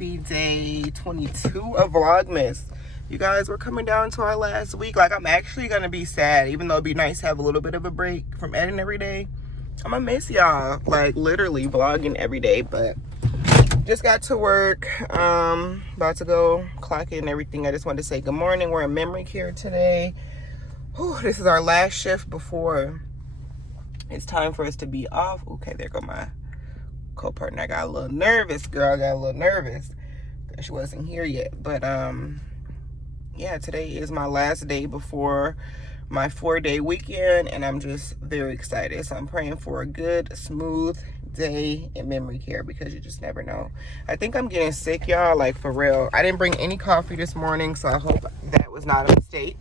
happy day 22 of Vlogmas. You guys, we're coming down to our last week. Like, I'm actually gonna be sad, even though it'd be nice to have a little bit of a break from editing every day. I'm gonna miss y'all, like literally vlogging every day. But just got to work, about to go clock in and everything. I just wanted to say good morning. We're in memory care today. Whew, this is our last shift before it's time for us to be off. Okay, there go my co-partner. I got a little nervous, girl. I got a little nervous because she wasn't here yet. But yeah, today is my last day before my 4-day weekend, and I'm just very excited. So I'm praying for a good, smooth day in memory care, because you just never know. I think I'm getting sick, y'all, like for real. I didn't bring any coffee this morning, so I hope that was not a mistake.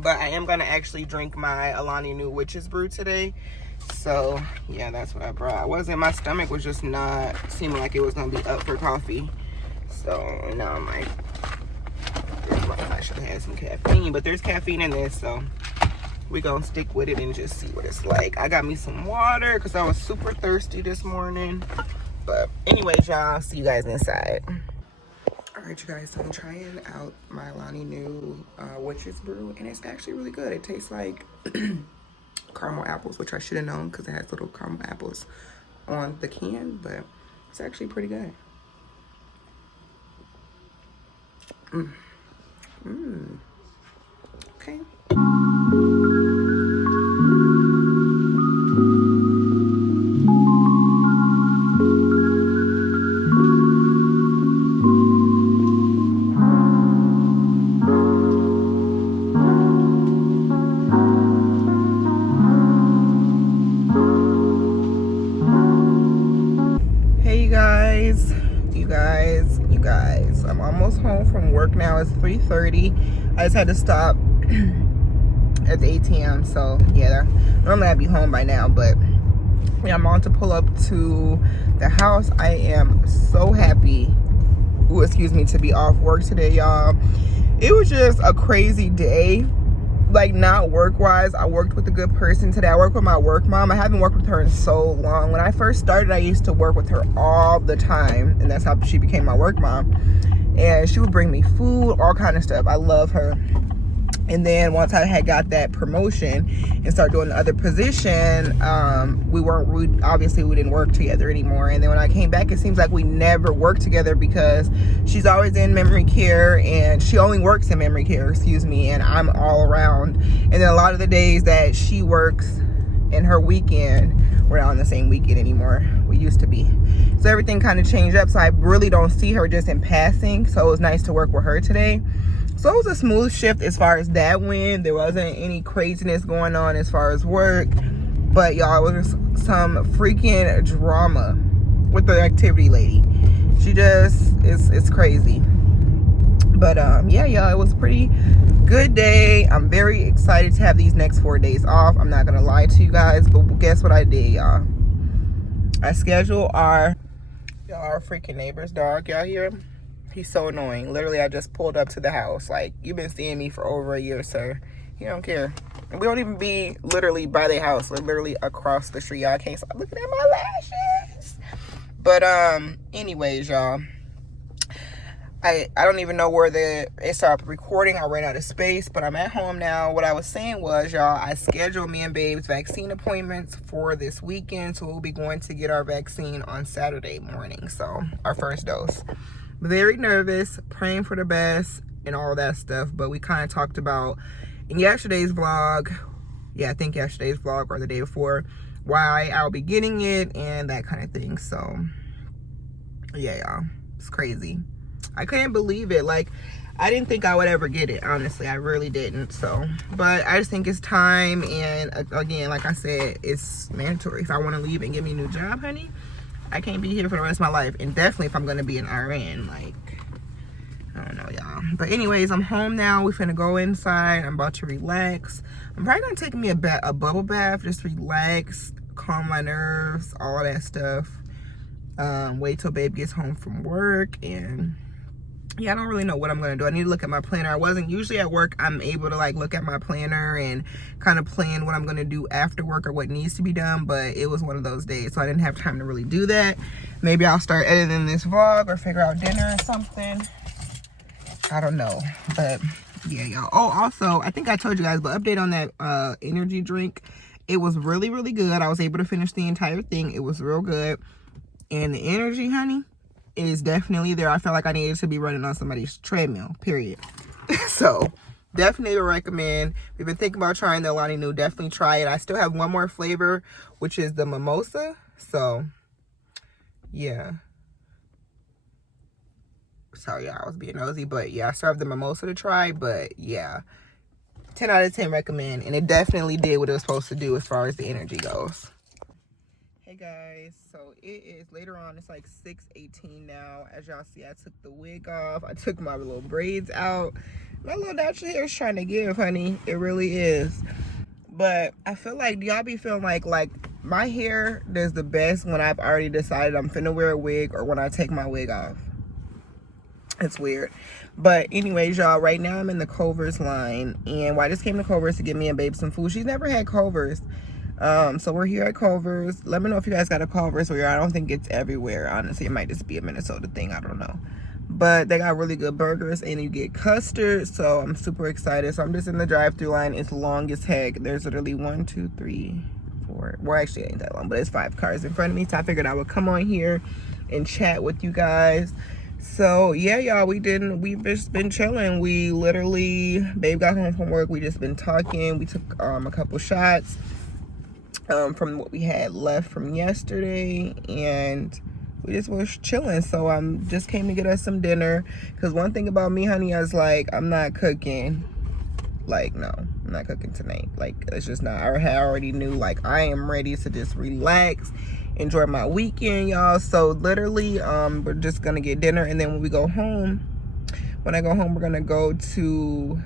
But I am gonna actually drink my Aluni new witch's brew today. So yeah, that's what I brought. My stomach was just not seeming like it was gonna be up for coffee. So now I'm like, I should have had some caffeine, but there's caffeine in this, so we gonna stick with it and just see what it's like. I got me some water because I was super thirsty this morning. But anyways, y'all, see you guys inside. All right, you guys, so I'm trying out my Aluni new witch's brew, and it's actually really good. It tastes like caramel apples, which I should have known because it has little caramel apples on the can, but it's actually pretty good. Okay. You guys, I'm almost home from work now. It's 3:30. I just had to stop at the ATM, so yeah, normally I'd be home by now, but yeah, I'm on to pull up to the house. I am so happy, to be off work today, y'all. It was just a crazy day. Like, not work-wise, I worked with a good person today. I worked with my work mom. I haven't worked with her in so long. When I first started, I used to work with her all the time, and that's how she became my work mom. And she would bring me food, all kind of stuff. I love her. And then once I had got that promotion and started doing the other position, obviously we didn't work together anymore. And then when I came back, it seems like we never worked together because she's always in memory care, and she only works in memory care, and I'm all around. And then a lot of the days that she works in her weekend, we're not on the same weekend anymore. We used to be. So everything kind of changed up. So I really don't see her just in passing. So it was nice to work with her today. So it was a smooth shift as far as that went. There wasn't any craziness going on as far as work. But y'all, it was just some freaking drama with the activity lady. She just, it's crazy. But yeah, y'all, it was a pretty good day. I'm very excited to have these next 4 days off. I'm not gonna lie to you guys, but guess what I did, y'all? I scheduled our freaking neighbor's dog. Y'all hear him? He's so annoying. Literally, I just pulled up to the house. Like, you've been seeing me for over a year, sir. He don't care. And we don't even be literally by their house. We're literally across the street. Y'all can't stop looking at my lashes. But anyways, y'all, I don't even know where it started recording. I ran out of space, but I'm at home now. What I was saying was, y'all, I scheduled me and Babe's vaccine appointments for this weekend. So we'll be going to get our vaccine on Saturday morning. So our first dose. Very nervous, praying for the best and all that stuff. But we kind of talked about in yesterday's vlog, I think yesterday's vlog or the day before, why I'll be getting it and that kind of thing. So yeah, y'all, it's crazy. I couldn't believe it. Like, I didn't think I would ever get it, honestly. I really didn't. So, but I just think it's time. And again, like I said, it's mandatory. If I want to leave and get me a new job, honey, I can't be here for the rest of my life. And definitely if I'm going to be an RN, like, I don't know, y'all. But anyways, I'm home now. We're finna go inside. I'm about to relax. I'm probably going to take me a bubble bath. Just relax, calm my nerves, all that stuff. Wait till Babe gets home from work. And yeah, I don't really know what I'm gonna do. I need to look at my planner. I wasn't usually at work. I'm able to like look at my planner and kind of plan what I'm gonna do after work or what needs to be done, but it was one of those days, so I didn't have time to really do that. Maybe I'll start editing this vlog or figure out dinner or something. I don't know, but yeah, y'all. Oh, also, I think I told you guys, but update on that energy drink. It was really, really good. I was able to finish the entire thing. It was real good. And the energy, honey, is definitely there. I felt like I needed to be running on somebody's treadmill, period. So definitely recommend. We've been thinking about trying the Aluni new. Definitely try it. I still have one more flavor, which is the mimosa. So yeah, sorry, y'all, I was being nosy, but yeah, I still have the mimosa to try. But yeah, 10 out of 10 recommend. And it definitely did what it was supposed to do as far as the energy goes. Hey guys, so it is later on. It's like 6:18 now. As y'all see, I took the wig off. I took my little braids out. My little natural hair is trying to give, honey. It really is. But I feel like, do y'all be feeling like my hair does the best when I've already decided I'm finna wear a wig or when I take my wig off? It's weird. But anyways, y'all, right now I'm in the Culver's line. And I just came to Culver's to get me and babe some food. She's never had Culver's. So we're here at Culver's. Let me know if you guys got a Culver's where I don't think it's everywhere. Honestly, it might just be a Minnesota thing. I don't know. But they got really good burgers and you get custard. So I'm super excited. So I'm just in the drive-thru line. It's long as heck. There's literally 1, 2, 3, 4. Well, actually it ain't that long, but it's 5 cars in front of me. So I figured I would come on here and chat with you guys. So yeah, y'all, we've just been chilling. We literally, babe got home from work. We just been talking. We took a couple shots from what we had left from yesterday, and we just was chilling. So just came to get us some dinner, because one thing about me, honey, I was like, I'm not cooking. Like, no, I'm not cooking tonight. Like, it's just not. I already knew, like, I am ready to just relax, enjoy my weekend, y'all. So literally we're just gonna get dinner, and then when we go home, we're gonna go to,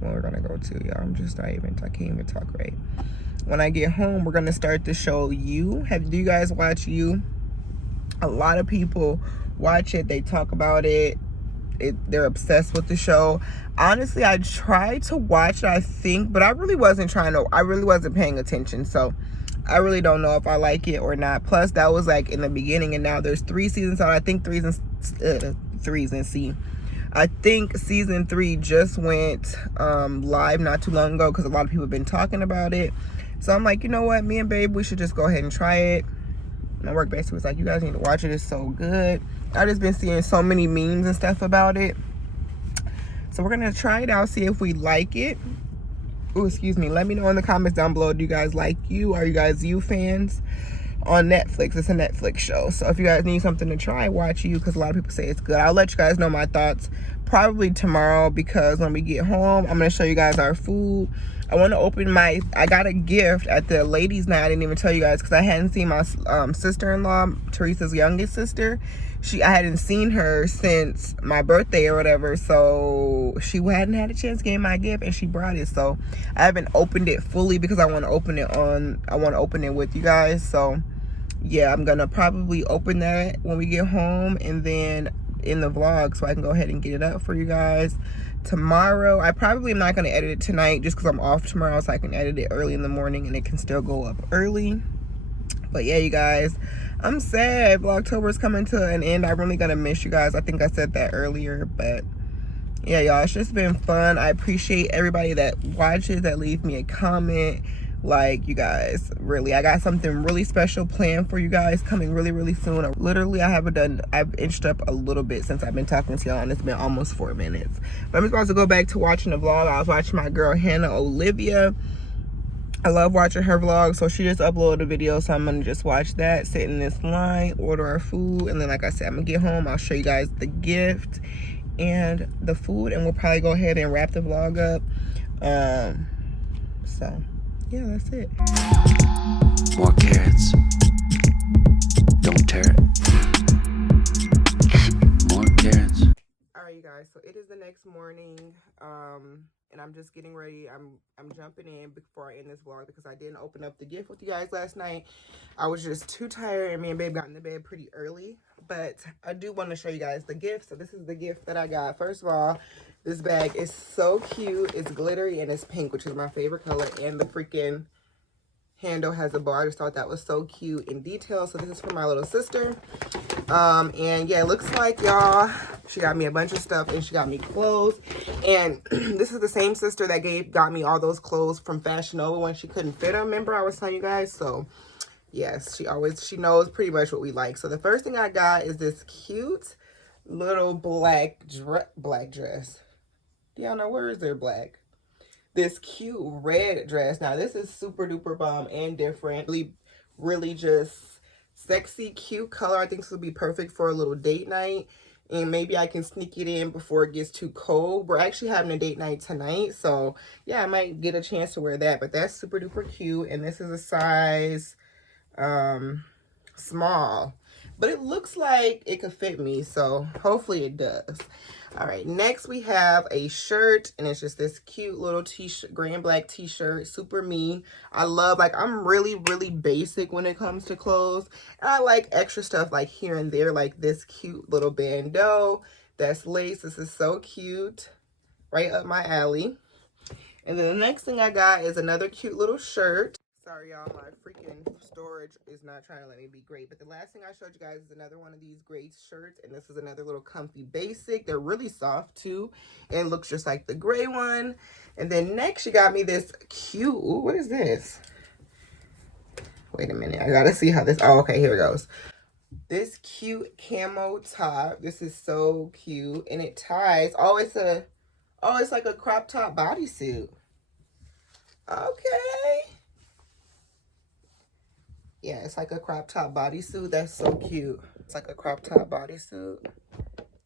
y'all, I can't even talk right. When I get home, we're gonna start the show You. Do you guys watch You? A lot of people watch it. They talk about it. They're obsessed with the show. Honestly, I tried to watch it, I think, but I really wasn't paying attention. So I really don't know if I like it or not. Plus, that was like in the beginning, and now there's 3 seasons out. I think threes and C. I think season 3 just went live not too long ago, because a lot of people have been talking about it. So I'm like, you know what, me and babe, we should just go ahead and try it. My work basically was like, you guys need to watch it, it's so good. I just been seeing so many memes and stuff about it. So we're gonna try it out, see if we like it. Oh, excuse me. Let me know in the comments down below, do you guys like You? Are you guys You fans? On Netflix, it's a Netflix show. So if you guys need something to try, watch You, because a lot of people say it's good. I'll let you guys know my thoughts probably tomorrow, because when we get home, I'm gonna show you guys our food. I want to open I got a gift at the ladies' night. I didn't even tell you guys, because I hadn't seen my sister-in-law, Teresa's youngest sister. I hadn't seen her since my birthday or whatever, so she hadn't had a chance to get my gift, and she brought it. So I haven't opened it fully, because I want to open it with you guys. So yeah, I'm gonna probably open that when we get home, and then in the vlog, so I can go ahead and get it up for you guys tomorrow. I probably am not going to edit it tonight, just because I'm off tomorrow, so I can edit it early in the morning and it can still go up early. But yeah, you guys, I'm sad Vlogtober is coming to an end. I'm really gonna miss you guys. I think I said that earlier, but yeah, y'all, it's just been fun. I appreciate everybody that watches, that leaves me a comment. Like, you guys, really, I got something really special planned for you guys coming really, really soon. Literally, I've inched up a little bit since I've been talking to y'all, and it's been almost 4 minutes. But I'm supposed to go back to watching the vlog. I was watching my girl Hannah Olivia. I love watching her vlog, so she just uploaded a video, so I'm gonna just watch that, sit in this line, order our food, and then, like I said, I'm gonna get home. I'll show you guys the gift and the food, and we'll probably go ahead and wrap the vlog up. So yeah, that's it. More carrots. Don't tear it. More carrots. All Alright, you guys, so it is the next morning, and I'm just getting ready. I'm jumping in before I end this vlog because I didn't open up the gift with you guys last night. I was just too tired, and me and babe got in the bed pretty early, but I do want to show you guys the gift. So this is the gift that I got. First of all, this bag is so cute. It's glittery and it's pink, which is my favorite color, and the freaking handle has a bar. I just thought that was so cute in detail. So this is for my little sister. And yeah, it looks like, y'all, she got me a bunch of stuff and she got me clothes. And this is the same sister that got me all those clothes from Fashion Nova when she couldn't fit them. Remember I was telling you guys? So yes, she knows pretty much what we like. So the first thing I got is this cute little black dress. Deonna, where is there black? This cute red dress. Now this is super duper bomb and different. Really just sexy, cute color. I think this will be perfect for a little date night. And maybe I can sneak it in before it gets too cold. We're actually having a date night tonight. So yeah, I might get a chance to wear that. But that's super duper cute. And this is a size small. But it looks like it could fit me. So hopefully it does. All right, next we have a shirt, and it's just this cute little t-shirt, gray and black t-shirt, super me. I love, like, I'm really basic when it comes to clothes, and I like extra stuff like here and there, like this cute little bandeau that's lace. This is so cute, right up my alley. And then the next thing I got is another cute little shirt. Sorry, y'all, my freaking storage is not trying to let me be great. But the last thing I showed you guys is another one of these gray shirts. And this is another little comfy basic. They're really soft, too. And it looks just like the gray one. And then next, she got me this cute... Ooh, what is this? Wait a minute. I gotta see how this... Oh, okay, here it goes. This cute camo top. This is so cute. And it ties... Oh, it's like a crop top bodysuit. Okay. Yeah, it's like a crop top bodysuit. That's so cute. It's like a crop top bodysuit.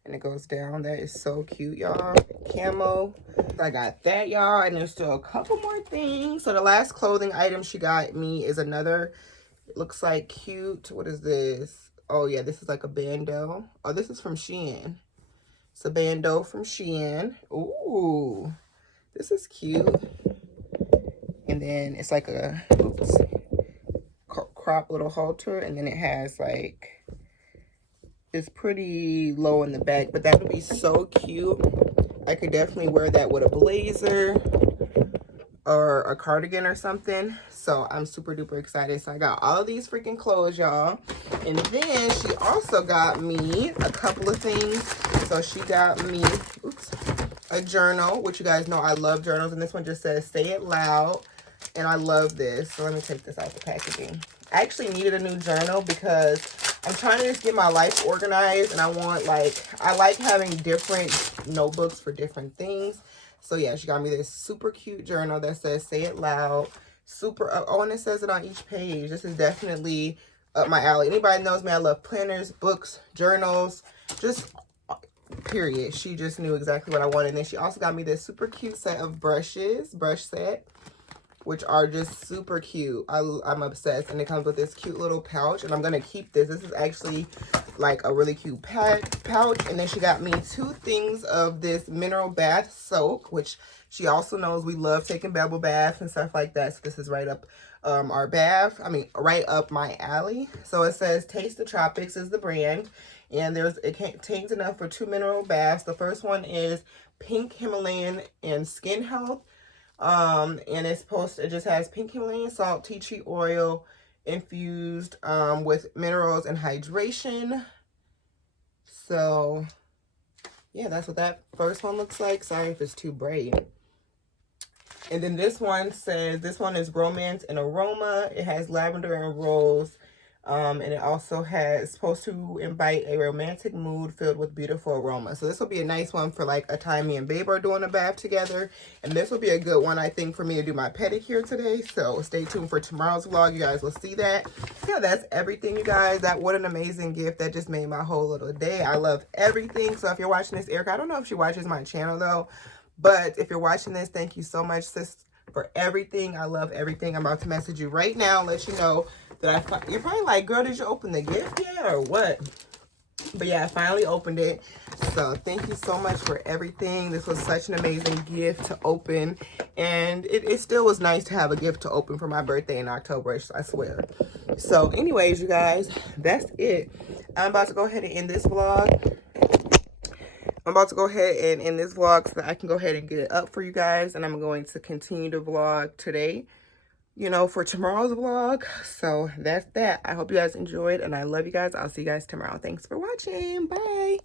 And it goes down. That is so cute, y'all. Camo. I got that, y'all. And there's still a couple more things. So the last clothing item she got me is another, it looks like cute. What is this? Oh, yeah, this is like a bandeau. Oh, this is from Shein. It's a bandeau from Shein. Ooh, this is cute. And then it's like a, oops, crop little halter, and then it has like, it's pretty low in the back, but that would be so cute. I could definitely wear that with a blazer or a cardigan or something. So I'm super duper excited. So I got all of these freaking clothes, y'all. And then she also got me a couple of things. So she got me, oops, a journal, which you guys know I love journals, and this one just says say it loud. And I love this. So let me take this out the packaging. I actually needed a new journal because I'm trying to just get my life organized, and I want, like, I like having different notebooks for different things. So yeah, she got me this super cute journal that says say it loud. Super, oh, and it says it on each page. This is definitely up my alley. Anybody knows me, I love planners, books, journals, just period. She just knew exactly what I wanted. And then she also got me this super cute set of brushes, brush set, which are just super cute. I'm obsessed. And it comes with this cute little pouch, and I'm gonna keep this. This is actually like a really cute pouch. And then she got me 2 things of this mineral bath soak, which she also knows we love taking bubble baths and stuff like that. So this is right up our bath. I mean, right up my alley. So it says Taste the Tropics is the brand, and it contains enough for 2 mineral baths. The first one is Pink Himalayan and Skin Health. And it just has pink Himalayan salt, tea tree oil infused with minerals and hydration. So yeah, that's what that first one looks like. Sorry if it's too bright. And then this one says, this one is Romance and Aroma. It has lavender and rose. And it also has supposed to invite a romantic mood filled with beautiful aroma. So this will be a nice one for like a time me and babe are doing a bath together. And this will be a good one, I think, for me to do my pedicure today. So stay tuned for tomorrow's vlog. You guys will see that. Yeah, that's everything, you guys. What an amazing gift. That just made my whole little day. I love everything. So if you're watching this, Erica, I don't know if she watches my channel though, but if you're watching this, thank you so much, sis, for everything. I love everything. I'm about to message you right now and let you know that you're probably like, girl, did you open the gift yet or what? But yeah, I finally opened it. So thank you so much for everything. This was such an amazing gift to open. And it still was nice to have a gift to open for my birthday in October, I swear. So anyways, you guys, that's it. I'm about to go ahead and end this vlog. I'm about to go ahead and end this vlog so that I can go ahead and get it up for you guys. And I'm going to continue to vlog today, you know, for tomorrow's vlog. So that's that. I hope you guys enjoyed and I love you guys. I'll see you guys tomorrow. Thanks for watching. Bye.